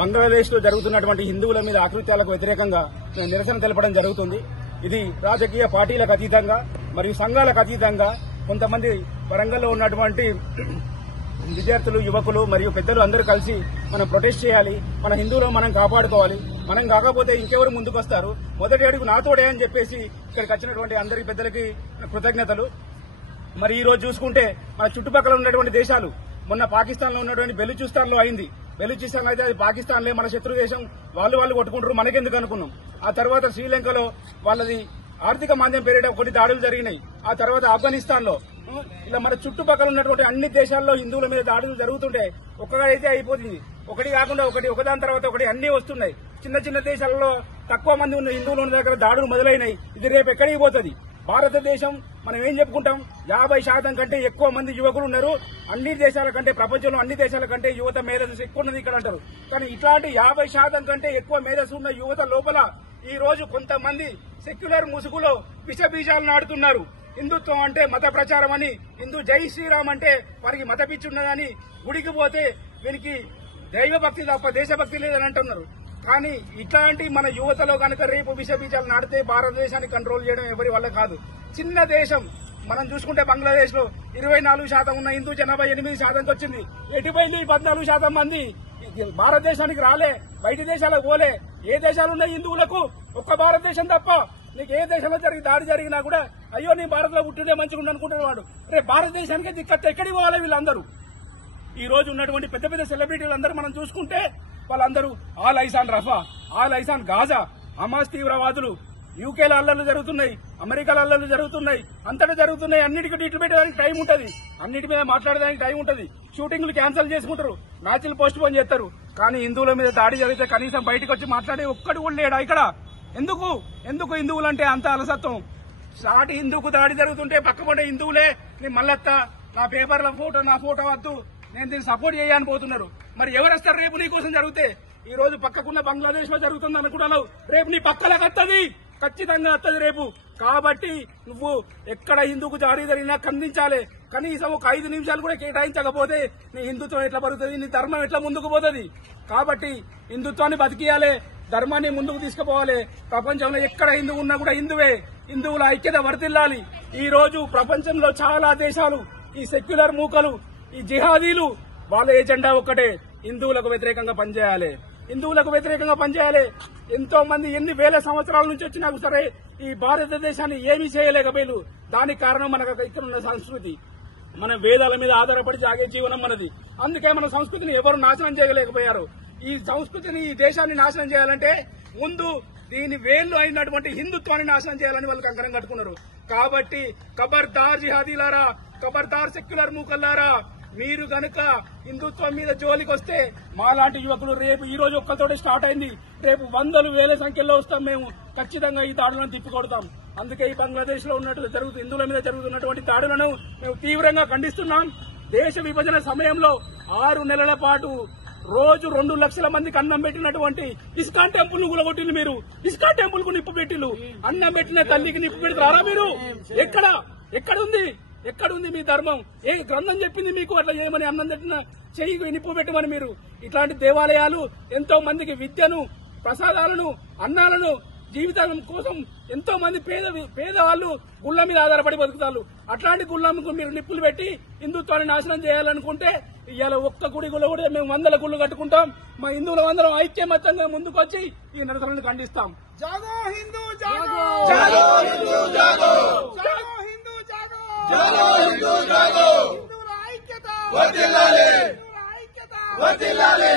బంగ్లాదేశ్ లో జరుగుతున్నటువంటి హిందువుల మీద ఆకృత్యాలకు వ్యతిరేకంగా నిరసన తెలపడం జరుగుతుంది. ఇది రాజకీయ పార్టీలకు అతీతంగా మరియు సంఘాలకు అతీతంగా కొంతమంది వరంగల్లో ఉన్నటువంటి విద్యార్థులు, యువకులు మరియు పెద్దలు అందరూ కలిసి మనం ప్రొటెస్ట్ చేయాలి. మన హిందువులను మనం కాపాడుకోవాలి. మనం కాకపోతే ఇంకెవరు ముందుకొస్తారు? మొదటి అడుగు నాతోడే అని చెప్పేసి ఇక్కడికి వచ్చినటువంటి అందరి పెద్దలకి కృతజ్ఞతలు. మరి ఈ రోజు చూసుకుంటే మన చుట్టుపక్కల ఉన్నటువంటి దేశాలు, మొన్న పాకిస్తాన్ లో ఉన్నటువంటి బెలూచిస్తాన్ లో అయింది. బెలూచిస్తాన్ అయితే అది పాకిస్తాన్లే, మన శత్రు దేశం, వాళ్ళు కొట్టుకుంటారు, మనకెందుకు అనుకున్నాం. ఆ తర్వాత శ్రీలంకలో వాళ్ళది ఆర్థిక మాంద్యం పేరిట కొన్ని దాడులు జరిగినాయి. ఆ తర్వాత ఆఫ్ఘనిస్తాన్ లో, ఇలా మన చుట్టుపక్కల ఉన్నటువంటి అన్ని దేశాల్లో హిందువుల మీద దాడులు జరుగుతుంటే ఒక్కడైతే అయిపోతుంది. ఒకటి కాకుండా ఒకదాని తర్వాత ఒకటి అన్ని వస్తున్నాయి. చిన్న చిన్న దేశాలలో తక్కువ మంది ఉన్న హిందువుల ఉన్న దగ్గర దాడులు మొదలైనాయి. ఇది రేపు ఎక్కడికి పోతుంది? భారతదేశం మనం ఏం చెప్పుకుంటాం? 50% కంటే ఎక్కువ మంది యువకులు ఉన్నారు. అన్ని దేశాల కంటే, ప్రపంచంలో అన్ని దేశాల కంటే యువత మేధస్సు ఎక్కువ ఉన్నది ఇక్కడ అంటారు. కానీ ఇట్లాంటి 50% కంటే ఎక్కువ మేధస్సు ఉన్న యువత లోపల ఈ రోజు కొంతమంది సెక్యులర్ ముసుగులో విష బీజాలు నాడుతున్నారు. హిందుత్వం అంటే మత ప్రచారం అని, హిందూ జై శ్రీరామ్ అంటే వారికి మత పిచ్చి ఉన్నదని, గుడికి పోతే వీనికి దైవభక్తి తప్ప దేశభక్తి లేదని అంటున్నారు. కానీ ఇట్లాంటి మన యువతలో కనుక రేపు విష బీజాలు నాటితే భారతదేశాన్ని కంట్రోల్ చేయడం ఎవరి వల్ల కాదు. చిన్న దేశం మనం చూసుకుంటే బంగ్లాదేశ్ లో 24% ఉన్న హిందూ జనాభా 8%కి వచ్చింది. ఎటుపోయింది 14% మంది? భారతదేశానికి రాలే, బయట దేశాలకు పోలే. ఏ దేశాలు ఉన్నాయి హిందువులకు? ఒక్క భారతదేశం తప్ప. నీకు ఏ దేశంలో దాడి జరిగినా కూడా అయ్యో నీ భారత్ లో పుట్టిదే మంచిగా అనుకుంటున్నాడు. రేపు భారతదేశానికి దిక్కత్త ఎక్కడికి పోవాలి వీళ్ళందరూ? ఈ రోజు ఉన్నటువంటి పెద్ద పెద్ద సెలబ్రిటీలు అందరూ మనం చూసుకుంటే వాళ్ళందరూ ఆల్ ఐసాన్ రఫా, ఆల్ ఐసాన్ గాజా, హమాస్ తీవ్రవాదులు. యూకేలో అల్లర్లు జరుగుతున్నాయి, అమెరికాలో అల్లర్లు జరుగుతున్నాయి, అంతటా జరుగుతున్నాయి. అన్నిటికీ ట్వీట్లు పెట్టడానికి టైం ఉంటుంది, అన్నిటి మీద మాట్లాడడానికి టైం ఉంటుంది. షూటింగ్లు క్యాన్సిల్ చేసుకుంటారు, మ్యాచ్లు పోస్ట్ పోన్ చేస్తారు. కానీ హిందువుల మీద దాడి జరిగితే కనీసం బయటకు వచ్చి మాట్లాడే ఒక్కడు కూడా లేడా ఇక్కడ? ఎందుకు హిందువులంటే అంత అలసత్వం? సాటి హిందువుకు దాడి జరుగుతుంటే పక్కపడే హిందువులే నీ మల్లత్త, నా పేపర్ల ఫోటో, నా ఫోటో వద్దు, నేను దీన్ని సపోర్ట్ చేయని పోతున్నారు. మరి ఎవరు వస్తారు రేపు నీ కోసం జరిగితే? ఈ రోజు పక్కకున్న బంగ్లాదేశ్ లో జరుగుతుంది అనుకుంటున్నావు, రేపు నీ పక్కలకు వస్తుంది, ఖచ్చితంగా వస్తుంది రేపు. కాబట్టి నువ్వు ఎక్కడ హిందువుకు దాడి జరిగినా ఖండించాలి. కనీసం ఒక 5 నిమిషాలు కూడా కేటాయించకపోతే నీ హిందుత్వం ఎట్లా పడుతుంది? నీ ధర్మం ఎట్లా ముందుకు పోతుంది? కాబట్టి హిందుత్వాన్ని బతికియాలి, ధర్మాన్ని ముందుకు తీసుకుపోవాలి. ప్రపంచంలో ఎక్కడ హిందువు ఉన్నా కూడా హిందువే. హిందువుల ఐక్యత వర్ధిల్లాలి. ఈ రోజు ప్రపంచంలో చాలా దేశాలు ఈ సెక్యులర్ మూకలు, ఈ జిహాదీలు, వాళ్ళ ఎజెండా ఒక్కటే, హిందువులకు వ్యతిరేకంగా పనిచేయాలి, హిందువులకు వ్యతిరేకంగా పనిచేయాలి. ఎంతో మంది ఎన్ని వేల సంవత్సరాల నుంచి వచ్చినా సరే ఈ భారతదేశాన్ని ఏమీ చేయలేకపోయారు. దానికి కారణం మనకు ఇక్కడ ఉన్న సంస్కృతి. మన వేదాల మీద ఆధారపడి సాగే జీవనం మనది. అందుకే మన సంస్కృతిని ఎవరు నాశనం చేయలేకపోయారు. ఈ సంస్కృతిని, ఈ దేశాన్ని నాశనం చేయాలంటే ముందు దీని వేళ్లు అయినటువంటి హిందుత్వాన్ని నాశనం చేయాలని వాళ్ళు కంకణం కట్టుకున్నారు. కాబట్టి ఖబర్దార్ జిహాదీలారా, ఖబర్దార్ సెక్యులర్ మూకల్లారా, మీరు గనుక హిందుత్వం మీద జోలికి వస్తే మాలాంటి యువకులు రేపు ఈ రోజు ఒక్కతోటి స్టార్ట్ అయింది, రేపు 100,000 సంఖ్యలో వస్తాం. మేము ఖచ్చితంగా ఈ దాడులను తిప్పికొడతాం. అందుకే ఈ బంగ్లాదేశ్ లో ఉన్నట్టు హిందువుల మీద జరుగుతున్నటువంటి దాడులను మేము తీవ్రంగా ఖండిస్తున్నాం. దేశ విభజన సమయంలో 6 నెలల పాటు రోజు 2 లక్షల మందికి అన్నం పెట్టినటువంటి ఇస్కాన్ టెంపుల్ ను కూలగొట్టింది మీరు. ఇస్కాన్ టెంపుల్ కు నిప్పు పెట్టిల్లు. అన్నం పెట్టిన తల్లికి నిప్పు పెడతారా మీరు? ఎక్కడుంది మీ ధర్మం? ఏ గ్రంథం చెప్పింది మీకు అట్లా చేయమని? అన్నం పెట్టిన చెయ్యి నిప్పు పెట్టమని మీరు? ఇట్లాంటి దేవాలయాలు ఎంతో మందికి విద్యను, ప్రసాదాలను, అన్నాలను, జీవితం కోసం ఎంతో మంది పేదవాళ్లు గుళ్ల మీద ఆధారపడి బతుకుతారు. అట్లాంటి గుళ్ళకు మీరు నిప్పులు పెట్టి హిందుత్వాన్ని నాశనం చేయాలనుకుంటే ఇవాళ ఒక్క గుడి గుళ్ళ కూడా మేము 100 గుళ్ళు కట్టుకుంటాం. మా హిందువులు అందరం ఐక్యమత్యంగా ముందుకొచ్చి ఈ నిరసనలను ఖండిస్తాం. జాగో హిందూ జాగో, జాగో హిందూ జాగో, జాగో హిందూ జాగో, జాగో హిందూ జాగో, హిందువుల ఐక్యత వర్ధిల్లాలి, హిందువుల ఐక్యత వర్ధిల్లాలి.